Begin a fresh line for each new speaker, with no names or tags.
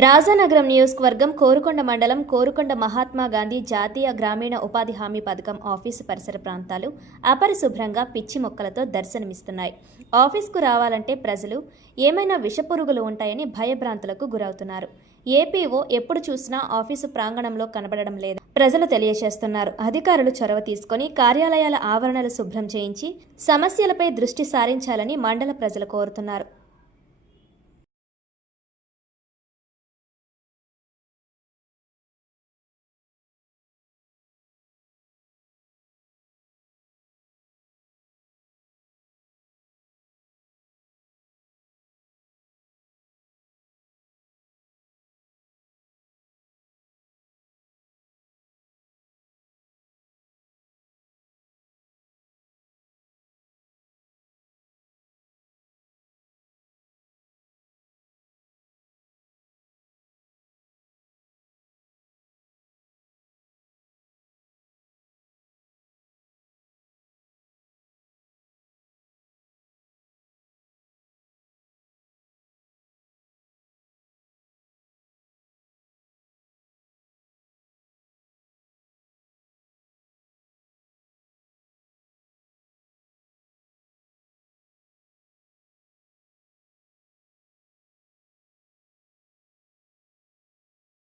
రాజానగరం నియోజకవర్గం కోరుకొండ మండలం కోరుకొండ మహాత్మా గాంధీ జాతీయ గ్రామీణ ఉపాధి హామీ పథకం ఆఫీసు పరిసర ప్రాంతాలు అపరిశుభ్రంగా పిచ్చి మొక్కలతో దర్శనమిస్తున్నాయి. ఆఫీస్కు రావాలంటే ప్రజలు ఏమైనా విషపురుగులు ఉంటాయని భయభ్రాంతులకు గురవుతున్నారు. ఏపీఓ ఎప్పుడు చూసినా ఆఫీసు ప్రాంగణంలో కనబడడం లేదు. ప్రజలు తెలియజేస్తున్నారు అధికారులు చొరవ తీసుకొని కార్యాలయాల ఆవరణలు శుభ్రం చేయించి సమస్యలపై దృష్టి సారించాలని మండల ప్రజలు కోరుతున్నారు.